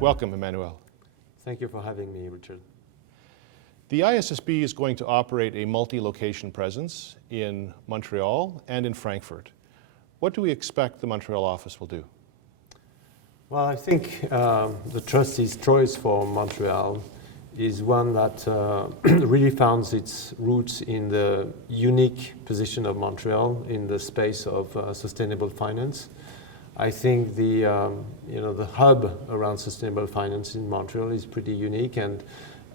Welcome, Emmanuel. Thank you for having me, Richard. The ISSB is going to operate a multi-location presence in Montreal and in Frankfurt. What do we expect the Montreal office will do? Well, I think the trustee's choice for Montreal is one that really founds its roots in the unique position of Montreal in the space of sustainable finance. I think the hub around sustainable finance in Montreal is pretty unique, and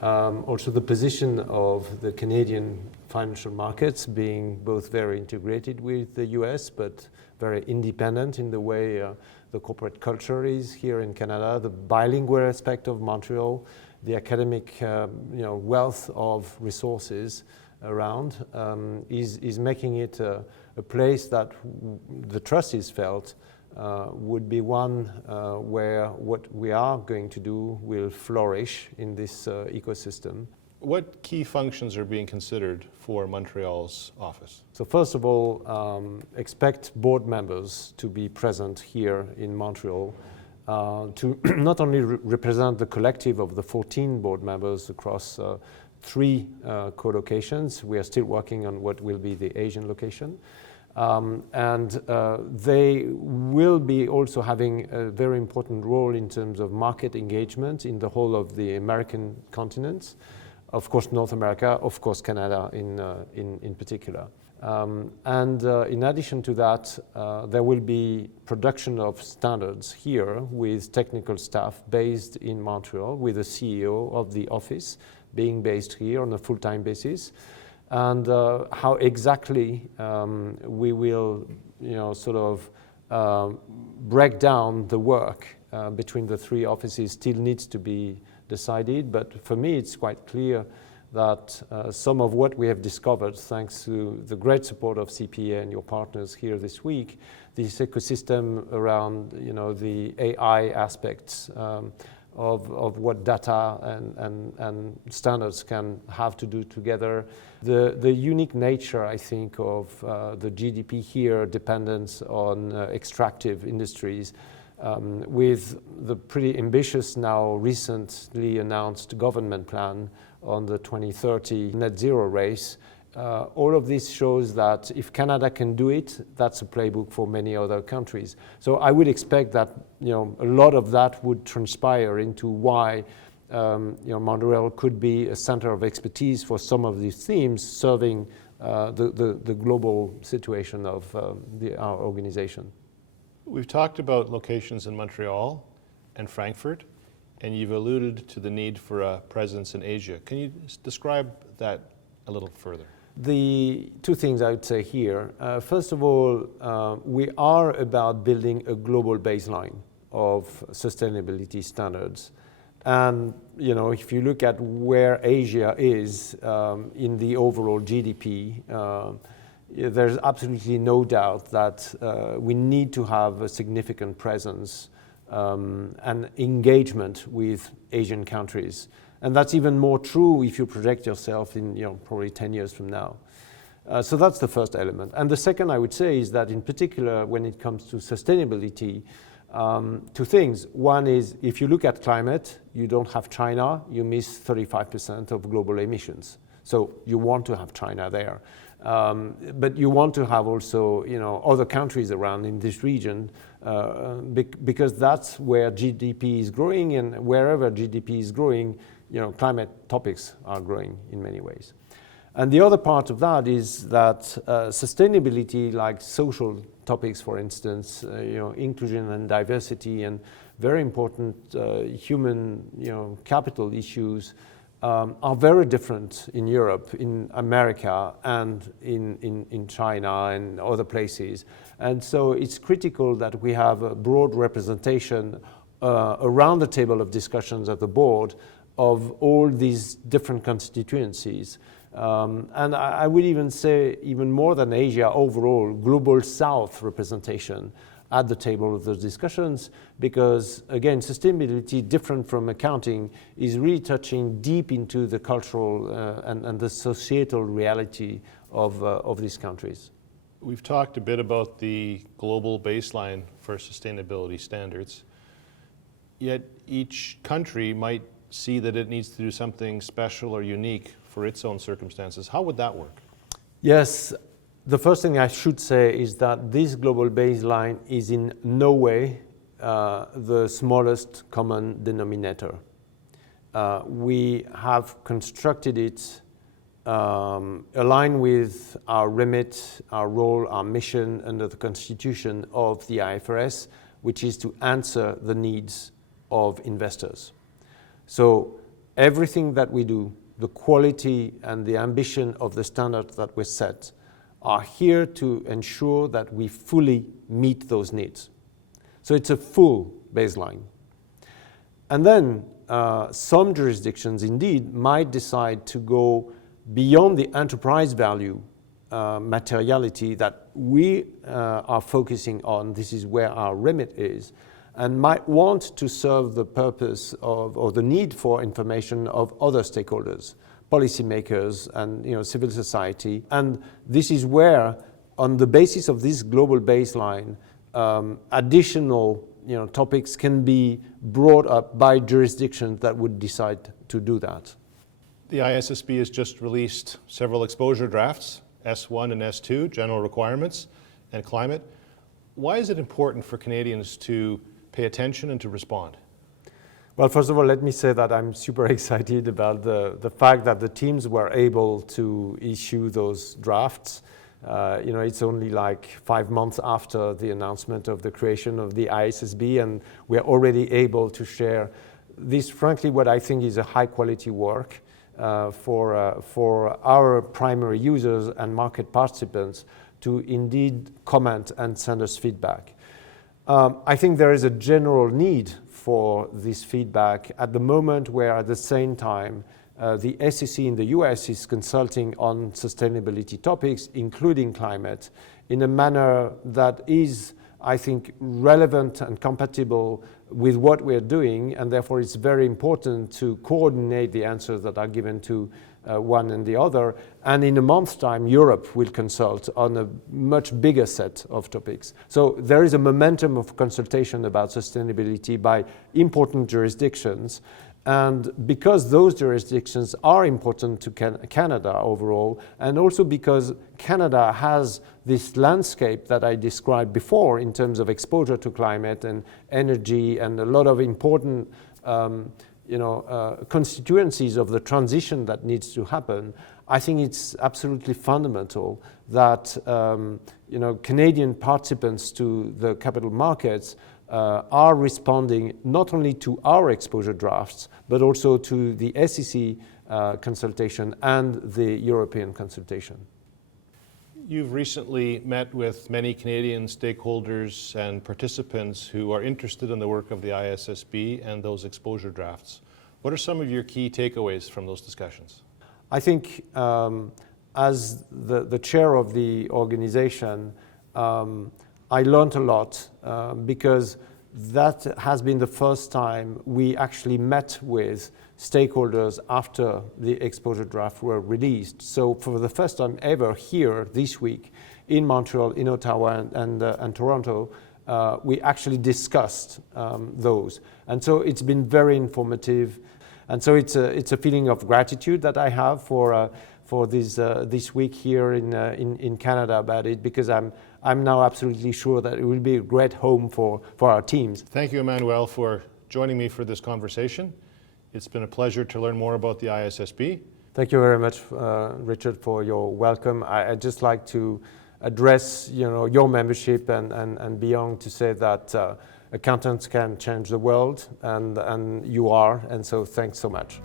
also the position of the Canadian financial markets being both very integrated with the US, but very independent in the way the corporate culture is here in Canada, the bilingual aspect of Montreal, the academic wealth of resources around is making it a place that the trustees felt would be one where what we are going to do will flourish in this ecosystem. What key functions are being considered for Montreal's office? So first of all, expect board members to be present here in Montreal to not only represent the collective of the 14 board members across 3 co-locations. We are still working on what will be the Asian location. They will be also having a very important role in terms of market engagement in the whole of the American continent, of course North America, of course Canada in particular. In addition to that, there will be production of standards here with technical staff based in Montreal, with the CEO of the office being based here on a full-time basis. And how exactly we will, break down the work between the 3 offices still needs to be decided. But for me, it's quite clear that some of what we have discovered, thanks to the great support of CPA and your partners here this week, this ecosystem around, the AI aspects of what data and standards can have to do together. The unique nature, I think, of the GDP here dependence on extractive industries with the pretty ambitious now recently announced government plan on the 2030 net zero race. All of this shows that if Canada can do it, that's a playbook for many other countries. So I would expect that a lot of that would transpire into why Montreal could be a center of expertise for some of these themes, serving the global situation of our organization. We've talked about locations in Montreal and Frankfurt, and you've alluded to the need for a presence in Asia. Can you describe that a little further? The 2 things I would say here. First of all, we are about building a global baseline of sustainability standards. And, if you look at where Asia is in the overall GDP, there's absolutely no doubt that we need to have a significant presence and engagement with Asian countries. And that's even more true if you project yourself in probably 10 years from now. So that's the first element. And the second I would say is that in particular when it comes to sustainability, 2 things. One is if you look at climate, you don't have China, you miss 35% of global emissions. So you want to have China there. But you want to have also other countries around in this region because that's where GDP is growing, and wherever GDP is growing, climate topics are growing in many ways. And the other part of that is that sustainability, like social topics, for instance, inclusion and diversity, and very important human capital issues are very different in Europe, in America, and in China and other places. And so it's critical that we have a broad representation around the table of discussions at the board of all these different constituencies. And I would even say, even more than Asia, overall, global South representation at the table of those discussions, because again, sustainability, different from accounting, is really touching deep into the cultural and the societal reality of these countries. We've talked a bit about the global baseline for sustainability standards. yet each country might see that it needs to do something special or unique for its own circumstances. How would that work? Yes, the first thing I should say is that this global baseline is in no way the smallest common denominator. We have constructed it aligned with our remit, our role, our mission under the constitution of the IFRS, which is to answer the needs of investors. So everything that we do, the quality and the ambition of the standards that we set are here to ensure that we fully meet those needs. So it's a full baseline. And then some jurisdictions indeed might decide to go beyond the enterprise value materiality that we are focusing on. This is where our remit is, and might want to serve the purpose of, or the need for information of other stakeholders, policymakers and civil society. And this is where, on the basis of this global baseline, additional topics can be brought up by jurisdictions that would decide to do that. The ISSB has just released several exposure drafts, S1 and S2, general requirements, and climate. Why is it important for Canadians to pay attention and to respond? Well, first of all, let me say that I'm super excited about the fact that the teams were able to issue those drafts. It's only like 5 months after the announcement of the creation of the ISSB, and we're already able to share this, frankly, what I think is a high quality work for our primary users and market participants to indeed comment and send us feedback. I think there is a general need for this feedback at the moment where at the same time the SEC in the US is consulting on sustainability topics, including climate, in a manner that is, I think, relevant and compatible with what we're doing, and therefore it's very important to coordinate the answers that are given to one and the other. And in a month's time, Europe will consult on a much bigger set of topics. So there is a momentum of consultation about sustainability by important jurisdictions. And because those jurisdictions are important to Canada overall, and also because Canada has this landscape that I described before in terms of exposure to climate and energy and a lot of important constituencies of the transition that needs to happen, I think it's absolutely fundamental that Canadian participants to the capital markets are responding not only to our exposure drafts, but also to the SEC consultation and the European consultation. You've recently met with many Canadian stakeholders and participants who are interested in the work of the ISSB and those exposure drafts. What are some of your key takeaways from those discussions? I think as the chair of the organization, I learned a lot because that has been the first time we actually met with stakeholders after the exposure draft were released. So for the first time ever here this week in Montreal, in Ottawa and Toronto, we actually discussed those. And so it's been very informative. And so it's a feeling of gratitude that I have for this week here in Canada about it, because I'm now absolutely sure that it will be a great home for our teams. Thank you, Emmanuel, for joining me for this conversation. It's been a pleasure to learn more about the ISSB. Thank you very much, Richard, for your welcome. I'd just like to address your membership and beyond to say that accountants can change the world, and you are, and so thanks so much.